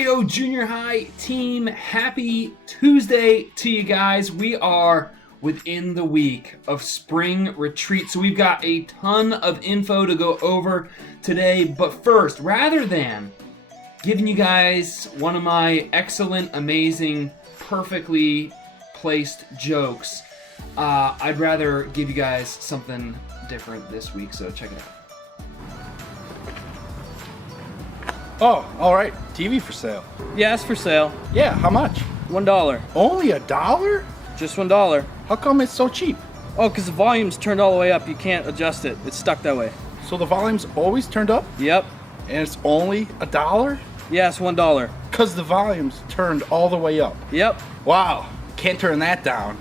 Heyo Junior High team, happy Tuesday to you guys. We are within the week of spring retreat, so we've got a ton of info to go over today. But first, rather than giving you guys one of my excellent, amazing, perfectly placed jokes, I'd rather give you guys something different this week, so check it out. Oh, all right. TV for sale. Yeah, it's for sale. Yeah, how much? $1. Only $1? Just $1. How come it's so cheap? Oh, because the volume's turned all the way up. You can't adjust it. It's stuck that way. So the volume's always turned up? Yep. And it's only $1? Yeah, it's $1. Because the volume's turned all the way up. Yep. Wow. Can't turn that down.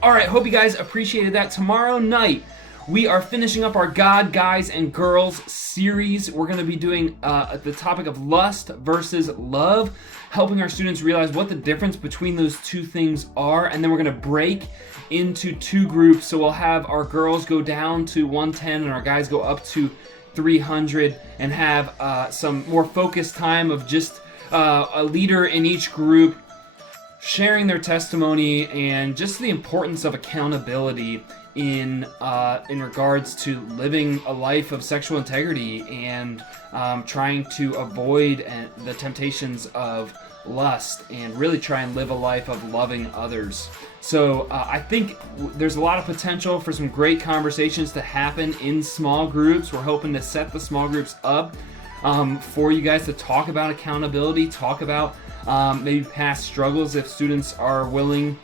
All right, hope you guys appreciated that. Tomorrow night, we are finishing up our God, Guys, and Girls series. We're going to be doing the topic of lust versus love, helping our students realize what the difference between those two things are, and then we're going to break into two groups. So we'll have our girls go down to 110 and our guys go up to 300, and have some more focused time of just a leader in each group sharing their testimony and just the importance of accountability in regards to living a life of sexual integrity and trying to avoid the temptations of lust and really try and live a life of loving others. So I think there's a lot of potential for some great conversations to happen in small groups. We're hoping to set the small groups up for you guys to talk about accountability, talk about maybe past struggles if students are willing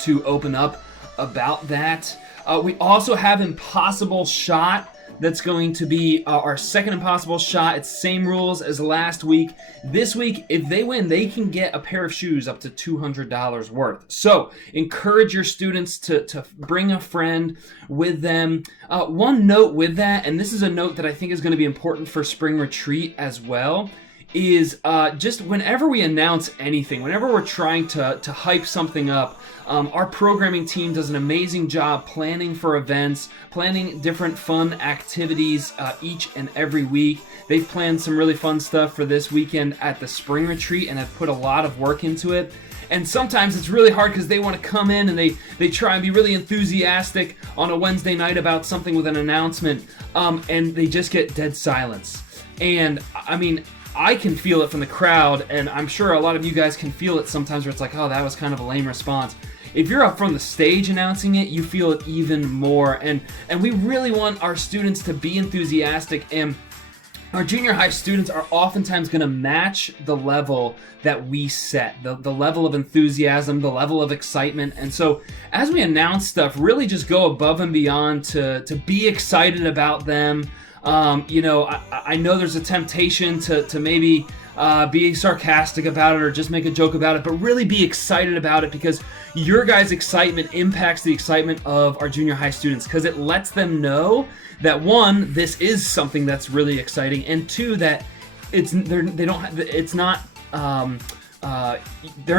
to open up about that. We also have Impossible Shot. That's going to be our second Impossible Shot. It's same rules as last week. This week, if they win, they can get a pair of shoes up to $200 worth. So encourage your students to bring a friend with them. One note with that, and this is a note that I think is going to be important for spring retreat as well, is just whenever we announce anything, whenever we're trying to hype something up, our programming team does an amazing job planning for events, planning different fun activities each and every week. They've planned some really fun stuff for this weekend at the spring retreat and have put a lot of work into it. And sometimes it's really hard because they want to come in and they try and be really enthusiastic on a Wednesday night about something with an announcement, and they just get dead silence. And I mean, I can feel it from the crowd, and I'm sure a lot of you guys can feel it sometimes where it's like, oh, that was kind of a lame response. If you're up from the stage announcing it, you feel it even more. And we really want our students to be enthusiastic, and our junior high students are oftentimes going to match the level that we set, the level of enthusiasm, the level of excitement. And so as we announce stuff, really just go above and beyond to be excited about them. I know there's a temptation to maybe be sarcastic about it or just make a joke about it, but really be excited about it, because your guys' excitement impacts the excitement of our junior high students, because it lets them know that, one, this is something that's really exciting, and two, that they're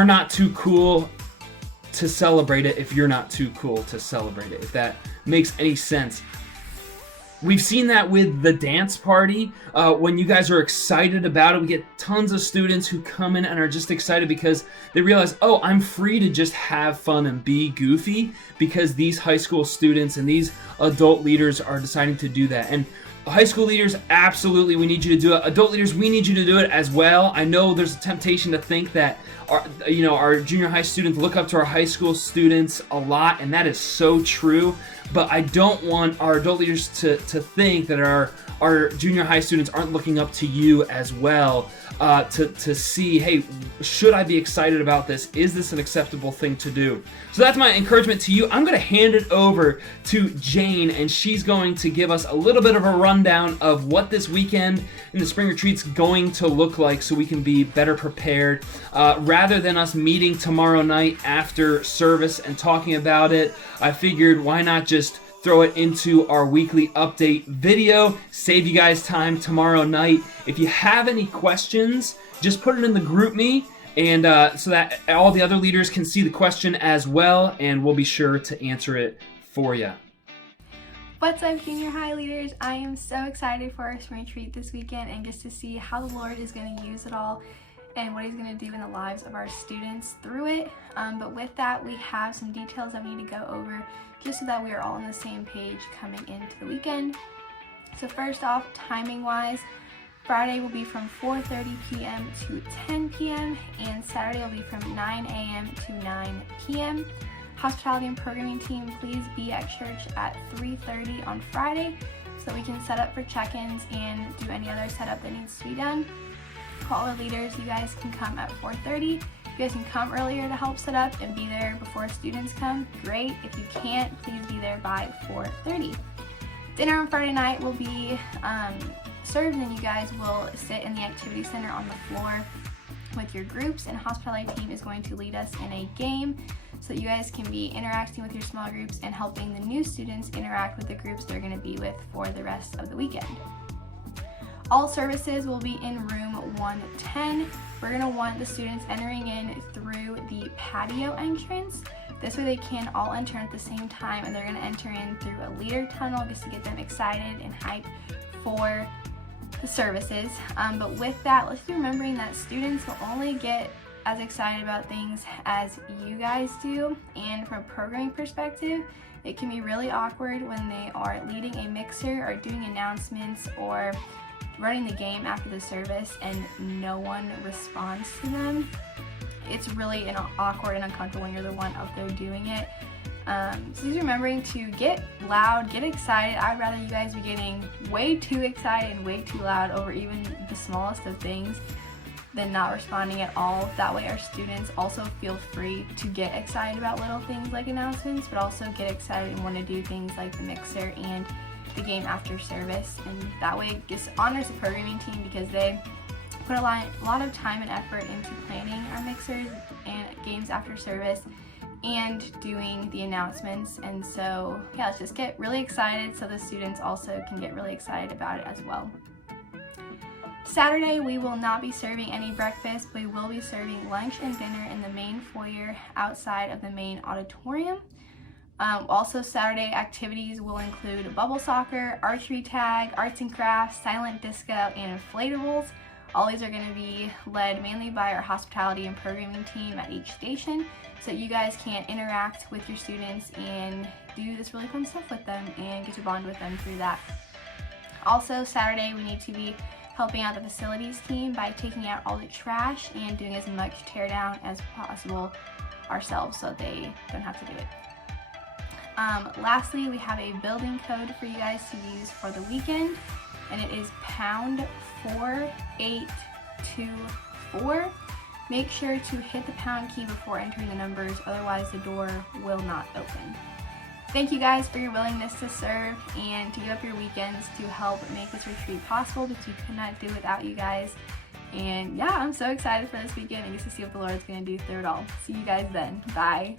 not too cool to celebrate it if you're not too cool to celebrate it, if that makes any sense. We've seen that with the dance party. When you guys are excited about it, we get tons of students who come in and are just excited because they realize, oh, I'm free to just have fun and be goofy, because these high school students and these adult leaders are deciding to do that. And high school leaders, absolutely, we need you to do it. Adult leaders, we need you to do it as well. I know there's a temptation to think that our junior high students look up to our high school students a lot, and that is so true. But I don't want our adult leaders to think that our junior high students aren't looking up to you as well, to see, hey, should I be excited about this? Is this an acceptable thing to do? So that's my encouragement to you. I'm going to hand it over to Jane, and she's going to give us a little bit of a rundown of what this weekend in the spring retreat's going to look like, so we can be better prepared. Rather than us meeting tomorrow night after service and talking about it, I figured why not just throw it into our weekly update video, save you guys time tomorrow night. If you have any questions, just put it in the GroupMe, and so that all the other leaders can see the question as well, and we'll be sure to answer it for you. What's up, junior high leaders? I am so excited for our spring retreat this weekend and just to see how the Lord is going to use it all and what he's going to do in the lives of our students through it. But with that, we have some details that we need to go over just so that we are all on the same page coming into the weekend. So first off, timing wise, Friday will be from 4:30 p.m. to 10 p.m. and Saturday will be from 9 a.m. to 9 p.m. Hospitality and programming team, please be at church at 3:30 on Friday so that we can set up for check-ins and do any other setup that needs to be done. All our leaders, you guys can come at 4:30. You guys can come earlier to help set up and be there before students come. Great. If you can't, please be there by 4:30. Dinner on Friday night will be served, and you guys will sit in the activity center on the floor with your groups, and hospitality team is going to lead us in a game so that you guys can be interacting with your small groups and helping the new students interact with the groups they're going to be with for the rest of the weekend. All services will be in room 110. We're going to want the students entering in through the patio entrance. This way they can all enter at the same time, and they're going to enter in through a leader tunnel just to get them excited and hyped for the services. But with that, let's be remembering that students will only get as excited about things as you guys do, and from a programming perspective, it can be really awkward when they are leading a mixer or doing announcements or running the game after the service and no one responds to them. It's really awkward and uncomfortable when you're the one up there doing it. So just remembering to get loud, get excited. I'd rather you guys be getting way too excited and way too loud over even the smallest of things than not responding at all. That way our students also feel free to get excited about little things like announcements, but also get excited and want to do things like the mixer and the game after service. And that way it just honors the programming team because they put a lot of time and effort into planning our mixers and games after service and doing the announcements. And so yeah, let's just get really excited so the students also can get really excited about it as well. Saturday, we will not be serving any breakfast, but we will be serving lunch and dinner in the main foyer outside of the main auditorium. Also, Saturday activities will include bubble soccer, archery tag, arts and crafts, silent disco, and inflatables. All these are going to be led mainly by our hospitality and programming team at each station, so you guys can interact with your students and do this really fun stuff with them and get to bond with them through that. Also, Saturday we need to be helping out the facilities team by taking out all the trash and doing as much tear down as possible ourselves so they don't have to do it. Lastly, we have a building code for you guys to use for the weekend, and it is pound 4824. Make sure to hit the pound key before entering the numbers, otherwise the door will not open. Thank you guys for your willingness to serve and to give up your weekends to help make this retreat possible, because we could not do it without you guys. And yeah, I'm so excited for this weekend and get to see what the Lord's going to do through it all. See you guys then. Bye.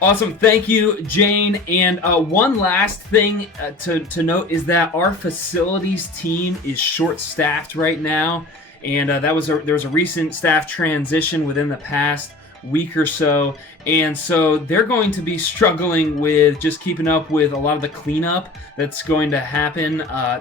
Awesome. Thank you, Jane. And one last thing to note is that our facilities team is short-staffed right now. And there was a recent staff transition within the past week or so, and so they're going to be struggling with just keeping up with a lot of the cleanup that's going to happen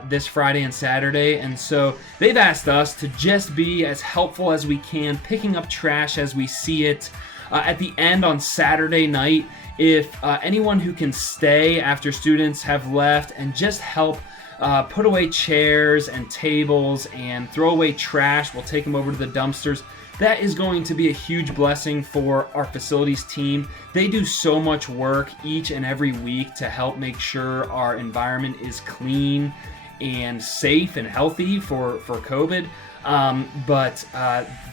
this Friday and Saturday. And so they've asked us to just be as helpful as we can, picking up trash as we see it. At the end on Saturday night, if anyone who can stay after students have left and just help put away chairs and tables and throw away trash, we'll take them over to the dumpsters. That is going to be a huge blessing for our facilities team. They do so much work each and every week to help make sure our environment is clean and safe and healthy for COVID. But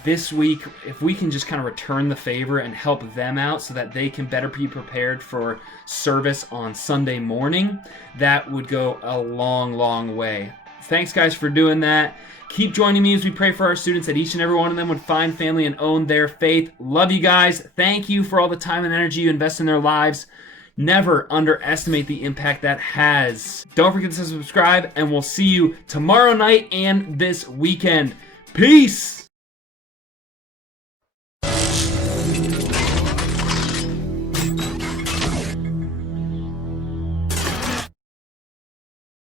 this week, if we can just kind of return the favor and help them out so that they can better be prepared for service on Sunday morning, that would go a long, long way. Thanks, guys, for doing that. Keep joining me as we pray for our students that each and every one of them would find family and own their faith. Love you guys. Thank you for all the time and energy you invest in their lives. Never underestimate the impact that has. Don't forget to subscribe, and we'll see you tomorrow night and this weekend. Peace!